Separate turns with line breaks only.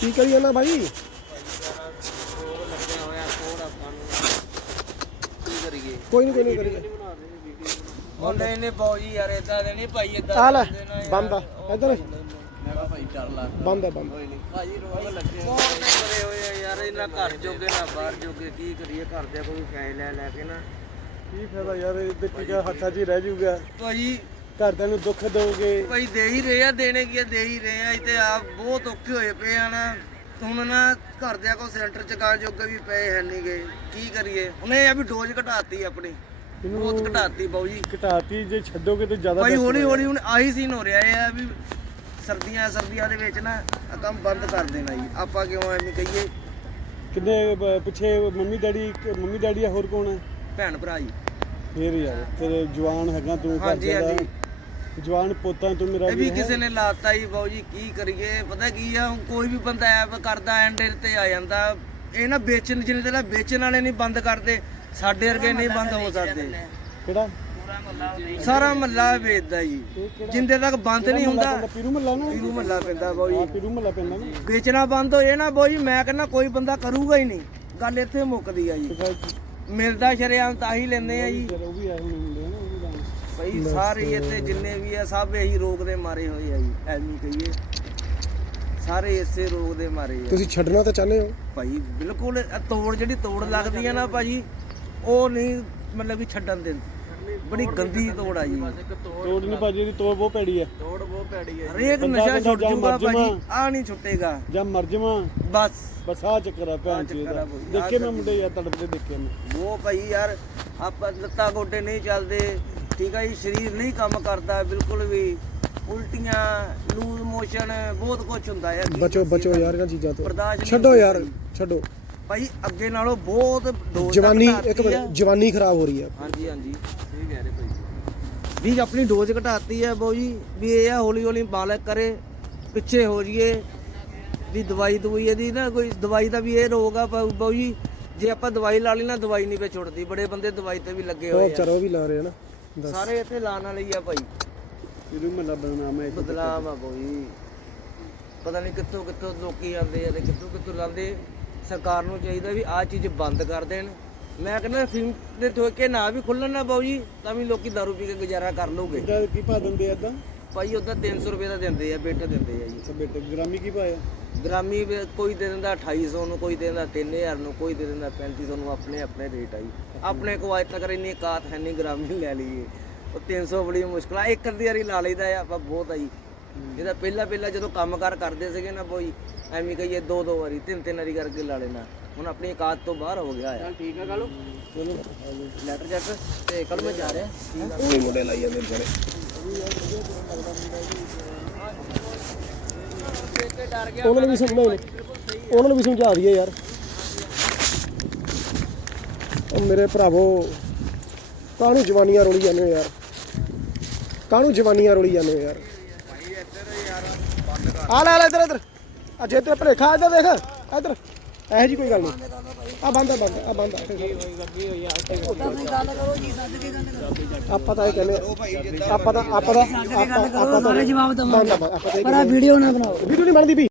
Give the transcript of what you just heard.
ਕੀ ਕਰੀ ਜਾਂਦਾ ਭਾਈ ਕੋਈ ਨਹੀਂ ਕੋਈ ਨਹੀਂ ਕਰੀ
ਉਹ ਨਹੀਂ ਨਹੀਂ ਬਾਊ ਯਾਰ ਇਦਾਂ ਦੇ ਨਹੀਂ ਭਾਈ ਇਦਾਂ
ਚੱਲ ਬੰਦ ਇਧਰ।
ਮੈਂ ਕਿਹਾ ਭਾਈ ਡਰ ਲੱਗ
ਬੰਦ ਆ ਬੰਦ।
ਭਾਜੀ ਰੋਗ ਲੱਗੇ ਕੌਣ ਨੇ ਕਰੇ ਹੋਏ ਆ ਯਾਰ ਇਹਨਾਂ ਘਰ ਜੋਗੇ ਨਾ ਬਾਹਰ ਜੋਗੇ ਕੀ ਕਰੀਏ? ਘਰ ਦੇ ਕੋਈ ਫੈਲ ਲੈ ਲੈ ਕੇ ਨਾ।
ਕੀ ਫਾਇਦਾ ਯਾਰ ਇਹ ਟੀਕਾ ਹੱਥਾਂ 'ਚ ਹੀ ਰਹਿ ਜਾਊਗਾ।
ਭਾਜੀ
ਘਰਦਿਆਂ ਨੂੰ ਦੁੱਖ ਦੋਗੇ
ਭਾਈ ਦੇ ਹੀ ਰਹੇ ਆ ਦੇਣੇ ਕੀ ਆ, ਦੇ ਹੀ ਰਹੇ ਆ। ਤੇ ਆਪ ਬਹੁਤ ਔਖੇ ਹੋਏ ਪਏ ਆ ਨਾ। ਹੁਣ ਨਾ ਘਰਦਿਆਂ ਕੋ ਸੈਂਟਰ ਚ ਕਾਂ ਜੋਗੇ ਵੀ ਪਏ ਹੈ ਨਹੀਂ ਗਏ ਕੀ ਕਰੀਏ? ਉਹਨੇ ਇਹ ਆ ਵੀ ਡੋਜ਼ ਘਟਾਤੀ ਆਪਣੀ। ਬਹੁਤ ਘਟਾਤੀ ਬਾਊ ਜੀ।
ਘਟਾਤੀ ਜੇ ਛੱਡੋਗੇ ਤਾਂ ਜ਼ਿਆਦਾ
ਭਾਈ ਹੌਲੀ
ਹੋਏਗਾ।
ਹੌਲੀ ਹੁਣ ਆਹੀ ਸੀਨ ਹੋ ਰਿਹਾ ਹੈ ਵੀ ਸਰਦੀਆਂ ਸਰਦੀਆਂ ਦੇ ਵਿੱਚ ਨਾ ਆਹ ਕੰਮ ਬੰਦ ਕਰ ਦੇਣਾ ਜੀ। ਆਪਾਂ ਕਿਉਂ ਐਵੇਂ ਕਹੀਏ?
ਕਿੰਨੇ ਬ- ਪਿੱਛੇ ਮੰਮੀ ਡੈਡੀ ਮੰਮੀ ਡੈਡੀ ਆ ਹੋਰ ਕੌਣ ਹੈ
ਭੈਣ ਭਰਾ ਜੀ।
ਫੇਰ ਯਾਰ ਤੇਰੇ ਜਵਾਨ ਹੈਗਾ ਤੂੰ ਘਰ
ਹਾਂਜੀ,
ਦਾ
ਹਾਂਜੀ।
ਜਵਾਨ ਪੁੱਤਾਂ ਤੂੰ ਮੇਰਾ
ਇਹ ਵੀ
ਵੀ
ਕਿਸੇ ਨੇ ਲਾਤਾ ਜੀ ਬਾਊ ਜੀ ਕੀ ਕਰੀਏ? ਪਤਾ ਕੀ ਆ ਹੁਣ ਕੋਈ ਵੀ ਬੰਦਾ ਐਪ ਕਰਦਾ ਐਂਡੇ ਤੇ ਆ ਜਾਂਦਾ। ਇਹ ਨਾ ਵੇਚਣ ਜਿਹਨੇ ਤੇ ਨਾ ਵੇਚਣ ਵਾਲੇ ਨਹੀਂ ਬੰਦ ਕਰਦੇ ਸਾਡੇ ਵਰਗੇ ਨਹੀਂ ਬੰਦ ਹੋ ਸਕਦੇ।
ਕਿਹੜਾ?
ਸਾਰਾ ਮੱਲਾ ਵੇਚਦਾ ਜੀ। ਜਿੰਦੇ ਤੱਕ ਬੰਦ ਨਹੀਂ ਹੁੰਦਾ।
ਪੀਰੂ ਮੱਲਾ ਨਾ।
ਪੀਰੂ ਮੱਲਾ ਪੈਂਦਾ ਜੀ।
ਪੀਰੂ ਮੱਲਾ ਪੈਂਦਾ ਨਾ।
ਵੇਚਣਾ ਬੰਦ ਹੋ ਜੇ ਨਾ ਜੀ ਮੈਂ ਕਹਿੰਦਾ ਕੋਈ ਬੰਦਾ ਕਰੂਗਾ ਹੀ ਨਹੀਂ। ਗੱਲ ਇੱਥੇ ਮੁੱਕਦੀ ਆ ਜੀ। ਮਿਲਦਾ ਸ਼ਰੇਆਮ ਤਾਂ ਹੀ ਲੈਂਦੇ ਆ ਜੀ।
ਉਹ ਵੀ ਆਏ ਹੋਣੇ ਹੁੰਦੇ ਆ ਨਾ ਉਹ ਵੀ ਜਾਣ
ਭਾਈ ਸਾਰੇ ਇੱਥੇ ਜਿੰਨੇ ਵੀ ਆ ਸਭ ਇਹੀ ਰੋਗ ਦੇ ਮਾਰੇ ਹੋਏ ਆ ਜੀ ਐਵੇਂ ਕਹੀਏ। ਸਾਰੇ ਇਸੇ ਰੋਗ ਦੇ ਮਾਰੇ ਆ।
ਤੁਸੀਂ ਛੱਡਣਾ ਤਾਂ ਚਾਹੁੰਦੇ ਹੋ।
ਭਾਈ ਬਿਲਕੁਲ ਤੋੜ ਜਿਹੜੀ ਤੋੜ ਲੱਗਦੀ ਆ ਨਾ ਭਾਜੀ ਉਹ ਨਹੀਂ ਮਤਲਬ ਵੀ ਛੱਡਣ ਦਿੰਦੀ। ਬੜੀ ਗੰਦੀ ਤੋੜ ਆ ਜੀ।
ਤੋੜ ਨਹੀਂ ਭਾਜੀ ਇਹਦੀ ਤੋੜ ਬਹੁਤ ਪੈੜੀ ਹੈ
ਤੋੜ ਬਹੁਤ ਪੈੜੀ ਹੈ ਹਰੇਕ ਨਸ਼ਾ ਛੁੱਟ ਜੂਗਾ। ਭਾਜੀ ਆ ਨਹੀਂ ਛੁੱਟੇਗਾ।
ਜਾਂ ਮਰ ਜਾਵਾਂ।
ਬਸ।
ਬਸ ਆ ਚੱਕਰ ਆ ਭੈਣ ਜੀ ਦਾ ਦੇਖੇ ਮੈਂ। ਮੁੰਡੇ ਯਾਰ ਤੜਪਦੇ ਦੇਖੇ ਮੈਂ।
ਉਹ ਭਾਈ ਯਾਰ ਆਪਾਂ ਲੱਤਾਂ ਗੋਡੇ ਨਹੀਂ ਚੱਲਦੇ। ਠੀਕ ਆ ਜੀ ਸਰੀਰ ਨਹੀਂ ਕੰਮ ਕਰਦਾ ਬਿਲਕੁਲ ਵੀ। ਉਲਟੀਆਂ ਲੂਜ਼ ਮੋਸ਼ਨ ਬਹੁਤ ਕੁਝ ਹੁੰਦਾ ਹੈ
ਬਚੋ ਬਚੋ ਯਾਰ ਇਹਨਾਂ ਚੀਜ਼ਾਂ ਤੋਂ। ਛੱਡੋ ਯਾਰ। ਛੱਡੋ।
ਭਾਈ ਅੱਗੇ ਨਾਲੋਂ ਬਹੁਤ ਡੋਜ਼
ਜਵਾਨੀ ਇੱਕ। ਮਿੰਟ ਜਵਾਨੀ ਖਰਾਬ ਹੋ ਰਹੀ ਹੈ
ਹਾਂਜੀ ਹਾਂਜੀ। ਸਹੀ ਕਹਿ ਰਹੇ ਭਾਈ ਵੀ ਆਪਣੀ ਡੋਜ਼ ਘਟਾਤੀ ਹੈ ਬਾਊ ਜੀ ਵੀ ਇਹ ਆ ਹੌਲੀ ਹੌਲੀ ਮਾਲਕ ਕਰੇ ਪਿੱਛੇ ਹੋ ਜਾਈਏ। ਵੀ ਦਵਾਈ ਦਵਾਈ ਇਹਦੀ ਨਾ ਕੋਈ ਦਵਾਈ ਦਾ ਵੀ ਇਹ ਰੋਗ ਆ ਬਾਊ ਜੀ ਜੇ ਆਪਾਂ ਦਵਾਈ ਲਾ ਲਈ ਨਾ ਦਵਾਈ ਨਹੀਂ ਪੇ ਛੁੱਟਦੀ। ਬੜੇ ਬੰਦੇ ਦਵਾਈ ਤੇ ਵੀ ਲੱਗੇ ਹੋਏ ਆ।
ਉਹ ਵੀ ਲਾ ਰਹੇ ਆ ਨਾ
ਸਾਰੇ ਇੱਥੇ ਲਾਣ ਵਾਲੇ ਹੀ ਆ ਭਾਈ।
ਪੀਰੂ ਮੱਲਾ ਬਦਨਾਮ ਹੈ
ਬਦਲਾਮ ਆ ਜੀ ਪਤਾ ਨਹੀਂ ਕਿੱਥੋਂ ਕਿੱਥੋਂ ਲੋਕੀ ਆਉਂਦੇ ਆ ਤੇ ਕਿੱਥੋਂ ਕਿੱਥੋਂ ਲਾਉਂਦੇ। ਸਰਕਾਰ ਨੂੰ ਚਾਹੀਦਾ ਵੀ ਆਹ ਚੀਜ਼ ਬੰਦ ਕਰ ਦੇਣ। ਮੈਂ ਕਹਿੰਦਾ ਫਿਲਮ ਦੇ ਠੋਕੇ ਨਾ ਵੀ ਖੁੱਲਣ ਨਾ ਬਾਊ ਜੀ ਤਾਂ ਵੀ ਲੋਕੀ ਦਾਰੂ ਪੀ ਕੇ ਗੁਜ਼ਾਰਾ ਕਰ ਲਓਗੇ
ਇਹਦਾ ਕੀ ਪਾ ਦਿੰਦੇ ਏਦਾਂ?
ਭਾਈ ਉਹਦਾ 300 ਰੁਪਏ ਦਾ ਦਿੰਦੇ ਆ ਬੇਟਾ ਦਿੰਦੇ ਆ ਜੀ।
ਅੱਛਾ ਬੇਟੇ ਗ੍ਰਾਮੀ ਕੀ ਪਾਇਆ?
ਗ੍ਰਾਮੀ ਵੀ ਕੋਈ ਦੇ ਦਿੰਦਾ 2800 ਨੂੰ ਕੋਈ ਦੇ ਦਿੰਦਾ 3000 ਨੂੰ ਕੋਈ ਦੇ ਦਿੰਦਾ 3500 ਨੂੰ ਆਪਣੇ ਆਪਣੇ ਰੇਟ ਆ ਜੀ। ਆਪਣੇ ਕੋ ਅੱਜ ਤੱਕ ਇੰਨੀ ਕਾਤ ਹੈ ਨਹੀਂ ਗ੍ਰਾਮੀ ਲੈ ਲਈਏ। ਉਹ 300 ਬੜੀ ਮੁਸ਼ਕਲ ਆ ਇੱਕ ਅੱਧੀ ਵਾਰੀ ਲਾ ਲਈਦਾ ਆ ਆਪਾਂ ਬਹੁਤ ਆ ਜੀ। ਇਹਦਾ ਪਹਿਲਾਂ ਪਹਿਲਾਂ ਜਦੋਂ ਕੰਮਕਾਰ ਕਰਦੇ ਸੀਗੇ ਨਾ ਬੋਈ ਐਵੇਂ ਕਹੀਏ ਦੋ ਦੋ ਵਾਰੀ ਤਿੰਨ ਤਿੰਨ ਵਾਰੀ ਕਰਕੇ ਲਾ ਲੈਣਾ ਹੁਣ ਆਪਣੀ ਕਾਤ ਤੋਂ ਬਾਹਰ ਹੋ ਗਿਆ ਆ। ਠੀਕ ਆ ਕਾਲੂ।
ਚਲੋ
ਲੈਟਰ ਚੈੱਕ ਤੇ ਕੱਲ ਮੈਂ ਜਾ ਰਿਹਾ।
ਲਾਈ ਜਾਂਦੇ ਵਿਚਾਰੇ। ਉਹਨਾਂ ਨੂੰ ਵੀ ਸਮਝਾਓ ਉਹਨਾਂ ਨੂੰ ਵੀ ਸਮਝਾ ਦਈਏ ਯਾਰ। ਉਹ ਮੇਰੇ ਭਰਾਵੋ ਕਾਹਨੂੰ ਜਵਾਨੀਆਂ ਰੋਲੀ ਜਾਂਦੇ ਹੋ ਯਾਰ? ਕਾਹਨੂੰ ਜਵਾਨੀਆਂ ਰੋਲੀ ਜਾਂਦੇ ਹੋ ਯਾਰ? ਆ ਲੈ ਲੈ ਇੱਧਰ ਇੱਧਰ। ਆ ਜੇ ਤੇਰਾ ਭਲੇਖਾ ਇੱਧਰ ਦੇਖ ਇੱਧਰ। ਇਹੋ ਜੀ ਕੋਈ ਗੱਲ ਨਹੀਂ। ਆ ਬੰਦ ਆ ਬੰਦ ਆ ਬੰਦ। ਆ ਆਪਾਂ ਤਾਂ ਇਹ ਕਹਿੰਦੇ ਆਪਾਂ ਤਾਂ ਆਪਾਂ ਤਾਂ ਆਪਾਂ ਤਾਂ ਜਵਾਬ ਦਵਾਂਗੇ। ਆਪਾਂ ਤਾਂ
ਪਰ ਆ। ਵੀਡੀਓ ਨਾ ਬਣਾਓ।
ਵੀਡੀਓ ਨਹੀਂ ਬਣਦੀ ਵੀ।